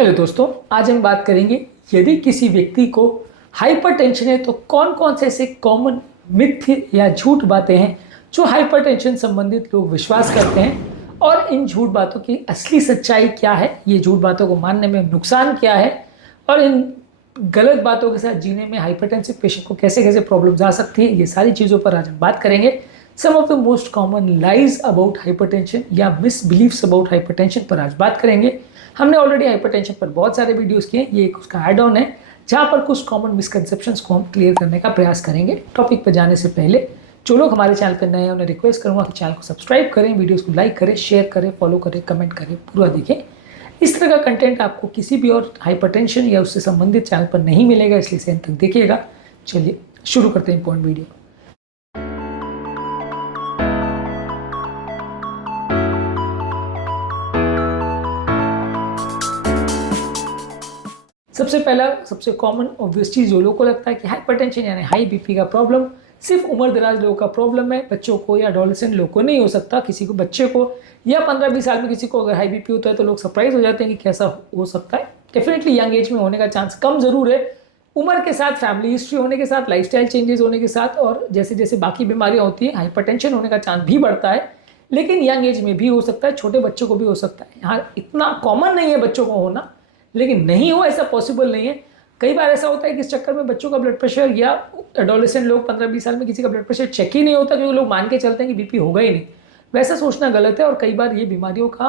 Hello दोस्तों, आज हम बात करेंगे यदि किसी व्यक्ति को हाइपरटेंशन है तो कौन कौन से ऐसे कॉमन मिथ या झूठ बातें हैं जो हाइपरटेंशन संबंधित लोग विश्वास करते हैं और इन झूठ बातों की असली सच्चाई क्या है, ये झूठ बातों को मानने में नुकसान क्या है और इन गलत बातों के साथ जीने में हाइपरटेंसिव पेशेंट को कैसे कैसे प्रॉब्लम्स आ सकती है, ये सारी चीज़ों पर आज हम बात करेंगे। Some of the most common lies about hypertension या मिसबिलीव्स अबाउट हाइपरटेंशन पर आज बात करेंगे। हमने ऑलरेडी हाइपरटेंशन पर बहुत सारे वीडियोस किए, ये एक उसका ऐड ऑन है जहाँ पर कुछ कॉमन मिसकंसेप्शंस को हम क्लियर करने का प्रयास करेंगे। टॉपिक पर जाने से पहले जो लोग हमारे चैनल पर नए हैं उन्हें रिक्वेस्ट करूँगा कि चैनल को सब्सक्राइब करें, वीडियोस को लाइक करें, शेयर करें, फॉलो करें, कमेंट करें, पूरा देखें। इस तरह का कंटेंट आपको किसी भी और हाइपरटेंशन या उससे संबंधित चैनल पर नहीं मिलेगा, इसलिए इसे अंत तक देखिएगा। चलिए शुरू करते हैं इंपॉर्टेंट वीडियो। सबसे पहला सबसे कॉमन ऑब्वियस चीज़ जो लोगों को लगता है कि हाइपरटेंशन यानी हाई बीपी का प्रॉब्लम सिर्फ उम्र दराज लोगों का प्रॉब्लम है, बच्चों को या एडोलेसेंट लोगों को नहीं हो सकता। किसी को बच्चे को या 15-20 साल में किसी को अगर हाई बीपी होता है तो लोग सरप्राइज हो जाते हैं कि कैसा हो सकता है। डेफिनेटली यंग एज में होने का चांस कम ज़रूर है, उम्र के साथ, फैमिली हिस्ट्री होने के साथ, लाइफस्टाइल चेंजेस होने के साथ और जैसे जैसे बाकी बीमारियाँ होती हैं हाइपरटेंशन होने का चांस भी बढ़ता है, लेकिन यंग एज में भी हो सकता है, छोटे बच्चों को भी हो सकता है। यहाँ इतना कॉमन नहीं है बच्चों को होना, लेकिन नहीं हो ऐसा पॉसिबल नहीं है। कई बार ऐसा होता है कि इस चक्कर में बच्चों का ब्लड प्रेशर या एडोलेसेंट लोग 15-20 साल में किसी का ब्लड प्रेशर चेक ही नहीं होता क्योंकि लोग मान के चलते हैं कि बीपी होगा ही नहीं। वैसा सोचना गलत है और कई बार ये बीमारियों का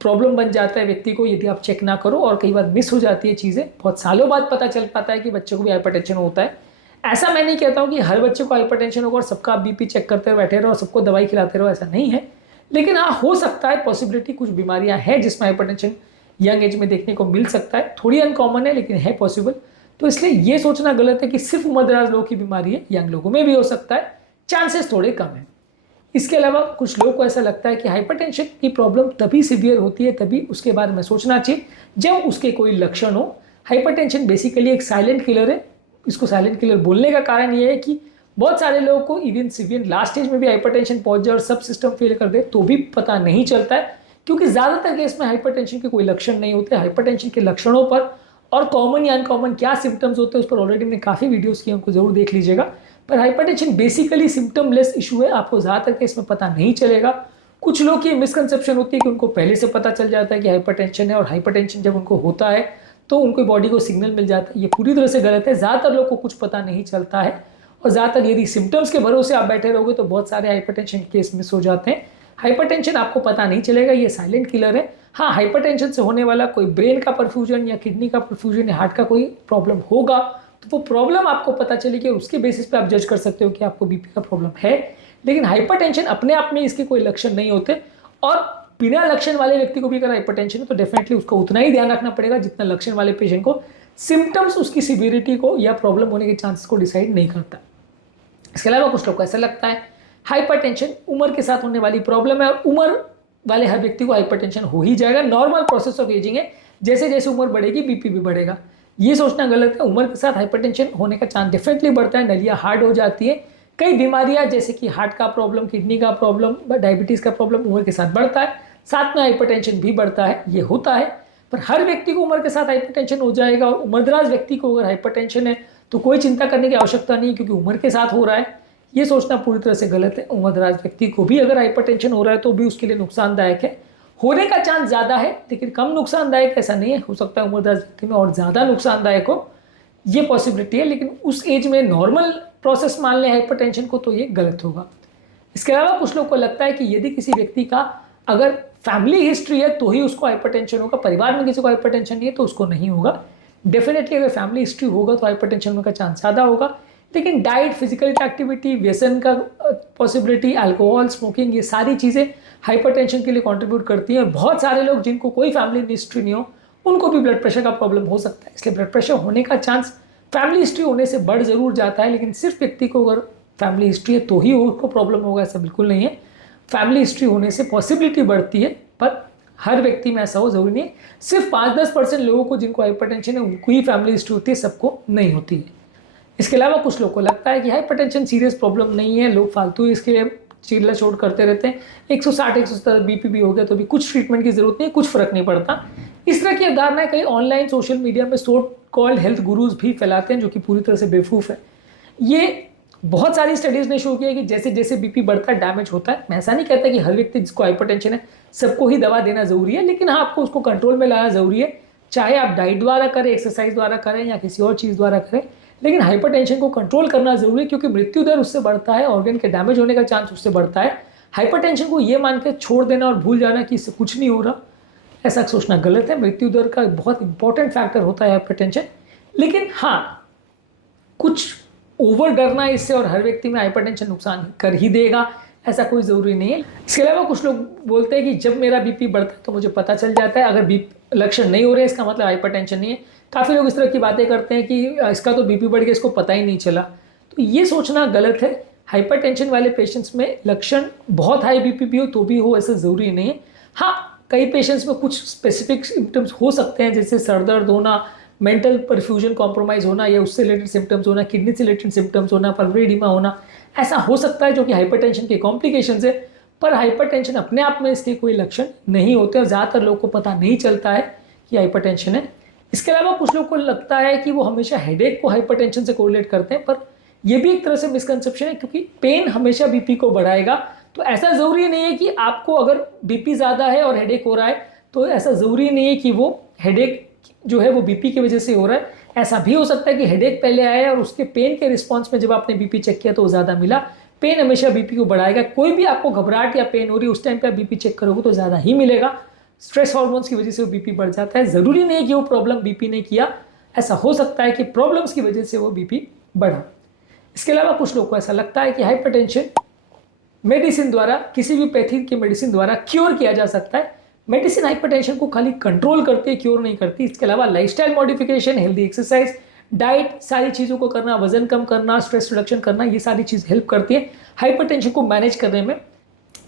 प्रॉब्लम बन जाता है व्यक्ति को यदि आप चेक ना करो, और कई बार मिस हो जाती है चीज़ें। बहुत सालों बाद पता चल पाता है कि बच्चे को भी हाइपरटेंशन होता है। ऐसा मैं नहीं कहता हूँ कि हर बच्चे को हाइपरटेंशन होगा और सबका आप बीपी चेक करते रहो, बैठे रहो और सबको दवाई खिलाते रहो, ऐसा नहीं है। लेकिन हाँ, हो सकता है पॉसिबिलिटी, कुछ बीमारियाँ हैं जिसमें हाइपरटेंशन यंग एज में देखने को मिल सकता है। थोड़ी अनकॉमन है लेकिन है पॉसिबल। तो इसलिए ये सोचना गलत है कि सिर्फ उम्रदराज लोगों की बीमारी है, यंग लोगों में भी हो सकता है, चांसेस थोड़े कम हैं। इसके अलावा कुछ लोगों को ऐसा लगता है कि हाइपरटेंशन की प्रॉब्लम तभी सीवियर होती है, तभी उसके बारे में सोचना चाहिए जब उसके कोई लक्षण हो। हाइपरटेंशन बेसिकली एक साइलेंट किलर है। इसको साइलेंट किलर बोलने का कारण ये है कि बहुत सारे लोगों को इवन सीवियर लास्ट स्टेज में भी हाइपरटेंशन पहुंच जाए और सब सिस्टम फेल कर दे तो भी पता नहीं चलता है, क्योंकि ज़्यादातर केस में हाइपरटेंशन के कोई लक्षण नहीं होते। हाइपरटेंशन के लक्षणों पर और कॉमन या अनकॉमन क्या सिम्टम्स होते हैं उस पर ऑलरेडी मैंने काफ़ी वीडियोस किए, उनको जरूर देख लीजिएगा। पर hypertension basically symptom less issue है, आपको ज़्यादातर केस में पता नहीं चलेगा। कुछ लोग की मिसकंसेप्शन होती है कि उनको पहले से पता चल जाता है कि हाइपरटेंशन है, और हाइपरटेंशन जब उनको होता है तो उनको बॉडी को सिग्नल मिल जाता है। ये पूरी तरह से गलत है। ज़्यादातर लोग को कुछ पता नहीं चलता है और ज़्यादातर यदि सिम्टम्स के भरोसे आप बैठे रहोगे तो बहुत सारे हाइपरटेंशन केस मिस हो जाते हैं। हाइपरटेंशन आपको पता नहीं चलेगा, ये साइलेंट किलर है। हाँ, हाइपरटेंशन से होने वाला कोई ब्रेन का परफ्यूजन या किडनी का परफ्यूजन या हार्ट का कोई प्रॉब्लम होगा तो वो प्रॉब्लम आपको पता चलेगी और उसके बेसिस पे आप जज कर सकते हो कि आपको बीपी का प्रॉब्लम है। लेकिन हाइपरटेंशन अपने आप में इसके कोई लक्षण नहीं होते, और बिना लक्षण वाले व्यक्ति को भी अगर हाइपरटेंशन है तो डेफिनेटली उसको उतना ही ध्यान रखना पड़ेगा जितना लक्षण वाले पेशेंट को। सिम्टम्स उसकी सिवियरिटी को या प्रॉब्लम होने के चांसेस को डिसाइड नहीं करता। इसके अलावा कुछ लोग को ऐसा लगता है हाइपरटेंशन उम्र के साथ होने वाली प्रॉब्लम है और उम्र वाले हर व्यक्ति को हाइपरटेंशन हो ही जाएगा, नॉर्मल प्रोसेस ऑफ एजिंग है, जैसे जैसे उम्र बढ़ेगी बीपी भी बढ़ेगा। ये सोचना गलत है। उम्र के साथ हाइपरटेंशन होने का चांस डेफिनेटली बढ़ता है, नलियाँ हार्ड हो जाती है। कई बीमारियां जैसे कि हार्ट का प्रॉब्लम, किडनी का प्रॉब्लम, डायबिटीज़ का प्रॉब्लम उम्र के साथ बढ़ता है, साथ में हाइपरटेंशन भी बढ़ता है, ये होता है। पर हर व्यक्ति को उम्र के साथ हाइपरटेंशन हो जाएगा, और उम्रदराज व्यक्ति को अगर हाइपरटेंशन है तो कोई चिंता करने की आवश्यकता नहीं है क्योंकि उम्र के साथ हो रहा है। ये सोचना पूरी तरह से गलत है। उम्रदराज व्यक्ति को भी अगर हाइपरटेंशन हो रहा है तो भी उसके लिए नुकसानदायक है। होने का चांस ज़्यादा है लेकिन कम नुकसानदायक ऐसा नहीं है, हो सकता है उम्रदराज व्यक्ति में और ज़्यादा नुकसानदायक हो, ये पॉसिबिलिटी है। लेकिन उस एज में नॉर्मल प्रोसेस मान लें हाइपरटेंशन को तो ये गलत होगा। इसके अलावा कुछ लोग को लगता है कि यदि किसी व्यक्ति का अगर फैमिली हिस्ट्री है तो ही उसको हाइपरटेंशन होगा, परिवार में किसी को हाइपरटेंशन नहीं है तो उसको नहीं होगा। डेफिनेटली अगर फैमिली हिस्ट्री होगा तो हाइपरटेंशन होने का चांस ज़्यादा होगा। लेकिन डाइट, फिजिकल एक्टिविटी, व्यसन का पॉसिबिलिटी, अल्कोहल, स्मोकिंग, ये सारी चीज़ें हाइपरटेंशन के लिए कंट्रीब्यूट करती हैं। और बहुत सारे लोग जिनको कोई फैमिली हिस्ट्री नहीं हो उनको भी ब्लड प्रेशर का प्रॉब्लम हो सकता है। इसलिए ब्लड प्रेशर होने का चांस फैमिली हिस्ट्री होने से बढ़ जरूर जाता है, लेकिन सिर्फ व्यक्ति को अगर फैमिली हिस्ट्री है तो ही उसको प्रॉब्लम होगा ऐसा बिल्कुल नहीं है। फैमिली हिस्ट्री होने से पॉसिबिलिटी बढ़ती है, पर हर व्यक्ति में ऐसा हो जरूरी नहीं है। सिर्फ 5-10% लोगों को जिनको हाइपरटेंशन है उनको ही फैमिली हिस्ट्री होती है, सबको नहीं होती है। इसके अलावा कुछ लोग को लगता है कि हाइपरटेंशन सीरियस प्रॉब्लम नहीं है, लोग फालतू इसके लिए चिल्ला चोट करते रहते हैं। 160-170 बीपी भी हो गया तो भी कुछ ट्रीटमेंट की जरूरत नहीं है, कुछ फर्क नहीं पड़ता। इस तरह की अवधारणाएं कई ऑनलाइन सोशल मीडिया में सो कॉल्ड हेल्थ गुरुज भी फैलाते हैं, जो कि पूरी तरह से बेवकूफ़ है। ये बहुत सारी स्टडीज़ ने शो किया कि जैसे जैसे बीपी बढ़ता है डैमेज होता है। मैं ऐसा नहीं कहता कि हर व्यक्ति जिसको हाइपरटेंशन है सबको ही दवा देना ज़रूरी है, लेकिन हाँ, आपको उसको कंट्रोल में लाना ज़रूरी है, चाहे आप डाइट द्वारा करें, एक्सरसाइज द्वारा करें या किसी और चीज़ द्वारा करें। लेकिन हाइपरटेंशन को कंट्रोल करना ज़रूरी है, क्योंकि मृत्यु दर उससे बढ़ता है, ऑर्गन के डैमेज होने का चांस उससे बढ़ता है। हाइपरटेंशन को ये मान के छोड़ देना और भूल जाना कि इससे कुछ नहीं हो रहा, ऐसा सोचना गलत है। मृत्यु दर का बहुत इंपॉर्टेंट फैक्टर होता है हाइपरटेंशन। लेकिन हाँ, कुछ ओवर डरना इससे और हर व्यक्ति में हाइपरटेंशन नुकसान कर ही देगा, ऐसा कोई ज़रूरी नहीं है। इसके अलावा कुछ लोग बोलते हैं कि जब मेरा बीपी बढ़ता है तो मुझे पता चल जाता है, अगर बीपी लक्षण नहीं हो रहे इसका मतलब हाइपरटेंशन नहीं है। काफ़ी लोग इस तरह की बातें करते हैं कि इसका तो बीपी बढ़ गया, इसको पता ही नहीं चला। तो ये सोचना गलत है। हाइपरटेंशन वाले पेशेंट्स में लक्षण बहुत हाई बीपी भी हो तो भी हो, ऐसा ज़रूरी नहीं है। हाँ, कई पेशेंट्स में कुछ स्पेसिफिक सिम्टम्स हो सकते हैं, जैसे सर दर्द होना, मेंटल परफ्यूजन कॉम्प्रोमाइज होना या उससे रिलेटेड सिम्टम्स होना, किडनी से रिलेटेड सिम्टम्स होना, पल्मोनरी एडिमा होना, ऐसा हो सकता है जो कि हाइपरटेंशन के कॉम्प्लिकेशंस है। पर हाइपरटेंशन अपने आप में इसके कोई लक्षण नहीं होते और ज़्यादातर लोगों को पता नहीं चलता है कि हाइपरटेंशन है। इसके अलावा कुछ लोगों को लगता है कि वो हमेशा हेडेक को हाइपरटेंशन से कोरिलेट करते हैं, पर यह भी एक तरह से मिसकंसेप्शन है, क्योंकि पेन हमेशा बीपी को बढ़ाएगा। तो ऐसा ज़रूरी नहीं है कि आपको अगर बीपी ज़्यादा है और हेडेक हो रहा है तो ऐसा ज़रूरी नहीं है कि वो हेडेक जो है वो बीपी की वजह से हो रहा है। ऐसा भी हो सकता है कि हेडेक पहले आया और उसके पेन के रिस्पॉन्स में जब आपने बीपी चेक किया तो वो ज़्यादा मिला। पेन हमेशा बीपी को बढ़ाएगा। कोई भी आपको घबराहट या पेन हो रही है उस टाइम पे आप बीपी चेक करोगे तो ज़्यादा ही मिलेगा। स्ट्रेस हार्मोन्स की वजह से वो बीपी बढ़ जाता है। ज़रूरी नहीं है कि वो प्रॉब्लम बीपी ने किया, ऐसा हो सकता है कि प्रॉब्लम्स की वजह से वो बीपी बढ़ा। इसके अलावा कुछ लोग को ऐसा लगता है कि हाइपरटेंशन मेडिसिन द्वारा, किसी भी पैथी की मेडिसिन द्वारा क्योर किया जा सकता है। मेडिसिन हाइपरटेंशन को खाली कंट्रोल करती है, क्योर नहीं करती। इसके अलावा lifestyle modification, healthy exercise, diet, सारी चीज़ों को करना, वजन कम करना, स्ट्रेस रिडक्शन करना, ये सारी चीज़ हेल्प करती है हाइपरटेंशन को मैनेज करने में।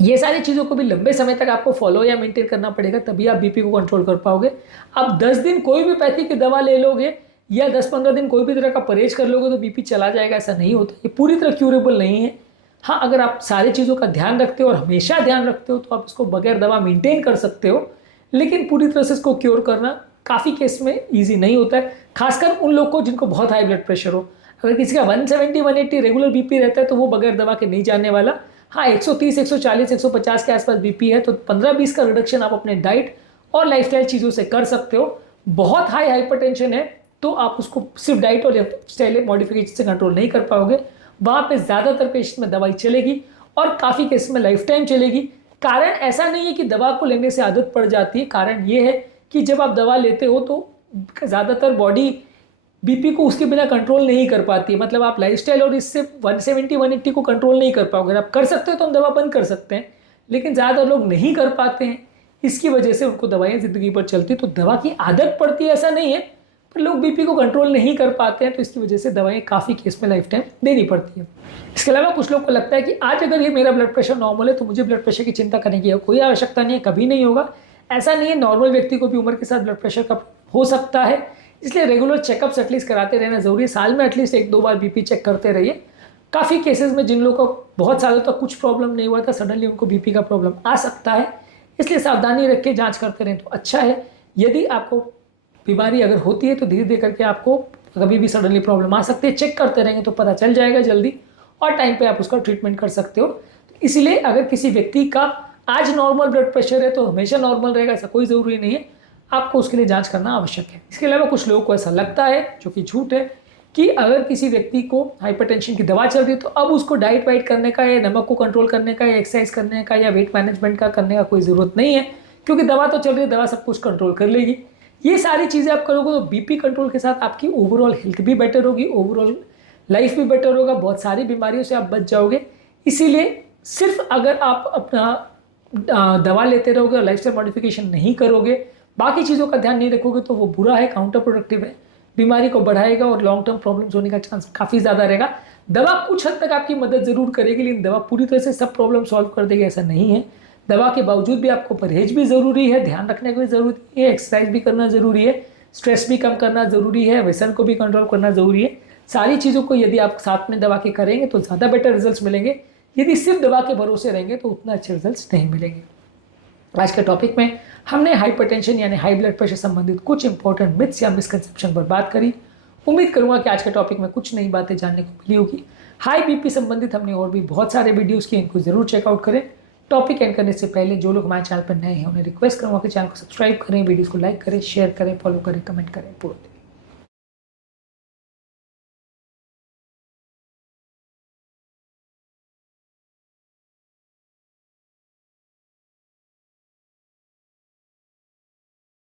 ये सारी चीज़ों को भी लंबे समय तक आपको फॉलो या मेंटेन करना पड़ेगा, तभी आप बीपी को कंट्रोल कर पाओगे। आप 10 दिन कोई भी पैथी की दवा ले लोगे या 10-15 दिन कोई भी तरह का परहेज कर लोगे तो बीपी चला जाएगा, ऐसा नहीं होता। ये पूरी तरह क्यूरेबल नहीं है। हाँ, अगर आप सारी चीज़ों का ध्यान रखते हो और हमेशा ध्यान रखते हो तो आप इसको बगैर दवा मेंटेन कर सकते हो, लेकिन पूरी तरह से इसको क्योर करना काफ़ी केस में ईजी नहीं होता है, खासकर उन लोग को जिनको बहुत हाई ब्लड प्रेशर हो। अगर किसी का 170-180 रेगुलर बीपी रहता है तो वो बगैर दवा के नहीं जाने वाला। हाँ, 130, 140, 150 के आसपास बीपी है तो 15-20 का रिडक्शन आप अपने डाइट और लाइफस्टाइल चीज़ों से कर सकते हो। बहुत हाई हाइपरटेंशन है तो आप उसको सिर्फ डाइट और लाइफस्टाइल मॉडिफिकेशन से कंट्रोल नहीं कर पाओगे। वहाँ पे ज़्यादातर पेशेंट में दवाई चलेगी और काफ़ी केस में लाइफ टाइम चलेगी। कारण ऐसा नहीं है कि दवा को लेने से आदत पड़ जाती है, कारण ये है कि जब आप दवा लेते हो तो ज़्यादातर बॉडी बीपी को उसके बिना कंट्रोल नहीं कर पाती है। मतलब आप लाइफस्टाइल और इससे 170-180 को कंट्रोल नहीं कर पाओगे। आप कर सकते हो तो हम दवा बंद कर सकते हैं, लेकिन ज़्यादातर लोग नहीं कर पाते हैं, इसकी वजह से उनको दवाइयाँ ज़िंदगी भर चलती। तो दवा की आदत पड़ती है ऐसा नहीं है, पर लोग बीपी को कंट्रोल नहीं कर पाते हैं तो इसकी वजह से दवाएं काफ़ी केस में लाइफ टाइम देनी पड़ती है। इसके अलावा कुछ लोग को लगता है कि आज अगर ये मेरा ब्लड प्रेशर नॉर्मल है तो मुझे ब्लड प्रेशर की चिंता करने की कोई आवश्यकता नहीं है, कभी नहीं होगा। ऐसा नहीं है, नॉर्मल व्यक्ति को भी उम्र के साथ ब्लड प्रेशर का हो सकता है, इसलिए रेगुलर चेकअप्स एटलीस्ट कराते रहना ज़रूरी है। साल में एटलीस्ट 1-2 बार बीपी चेक करते रहिए। काफ़ी केसेस में जिन लोगों को बहुत सालों तक कुछ प्रॉब्लम नहीं हुआ था, सडनली उनको बीपी का प्रॉब्लम आ सकता है, इसलिए सावधानी रख के जाँच करते रहें तो अच्छा है। यदि आपको बीमारी अगर होती है तो धीरे धीरे करके आपको कभी भी सडनली प्रॉब्लम आ सकती है, चेक करते रहेंगे तो पता चल जाएगा जल्दी और टाइम पे आप उसका ट्रीटमेंट कर सकते हो। इसलिए अगर किसी व्यक्ति का आज नॉर्मल ब्लड प्रेशर है तो हमेशा नॉर्मल रहेगा, ऐसा कोई ज़रूरी नहीं है, आपको उसके लिए जांच करना आवश्यक है। इसके अलावा कुछ लोगों को ऐसा लगता है, जो कि झूठ है, कि अगर किसी व्यक्ति को हाइपरटेंशन की दवा चल रही है तो अब उसको डाइट वाइट करने का या नमक को कंट्रोल करने का या एक्सरसाइज करने का या वेट मैनेजमेंट का करने का कोई ज़रूरत नहीं है, क्योंकि दवा तो चल रही है, दवा सब कुछ कंट्रोल कर लेगी। ये सारी चीज़ें आप करोगे तो बीपी कंट्रोल के साथ आपकी ओवरऑल हेल्थ भी बेटर होगी, ओवरऑल लाइफ भी बेटर होगा, बहुत सारी बीमारियों से आप बच जाओगे। इसीलिए सिर्फ अगर आप अपना दवा लेते रहोगे और लाइफस्टाइल मॉडिफिकेशन नहीं करोगे, बाकी चीज़ों का ध्यान नहीं रखोगे तो वो बुरा है, काउंटर प्रोडक्टिव है, बीमारी को बढ़ाएगा और लॉन्ग टर्म प्रॉब्लम्स होने का चांस काफ़ी ज़्यादा रहेगा। दवा कुछ हद तक आपकी मदद ज़रूर करेगी, लेकिन दवा पूरी तरह से सब प्रॉब्लम सॉल्व कर देगी ऐसा नहीं है। दवा के बावजूद भी आपको परहेज भी ज़रूरी है, ध्यान रखने की भी ज़रूरी है, एक्सरसाइज भी करना ज़रूरी है, स्ट्रेस भी कम करना ज़रूरी है, व्यसन को भी कंट्रोल करना ज़रूरी है। सारी चीज़ों को यदि आप साथ में दवा के करेंगे तो ज़्यादा बेटर रिजल्ट्स मिलेंगे। यदि सिर्फ दवा के भरोसे रहेंगे तो उतना अच्छे रिजल्ट्स नहीं मिलेंगे। आज के टॉपिक में हमने हाइपरटेंशन यानी हाई ब्लड प्रेशर संबंधित कुछ इंपॉर्टेंट मिथ्स या मिसकंसेप्शन पर बात करी। उम्मीद करूंगा कि आज के टॉपिक में कुछ नई बातें जानने को मिली होगी। हाई बीपी संबंधित हमने और भी बहुत सारे वीडियोस किए, इनको जरूर चेकआउट करें। टॉपिक एंड करने से पहले जो लोग हमारे चैनल पर नए हैं उन्हें रिक्वेस्ट करूंगा कि चैनल को सब्सक्राइब करें, वीडियोस को लाइक करें, शेयर करें, फॉलो करें, कमेंट करें। पूरा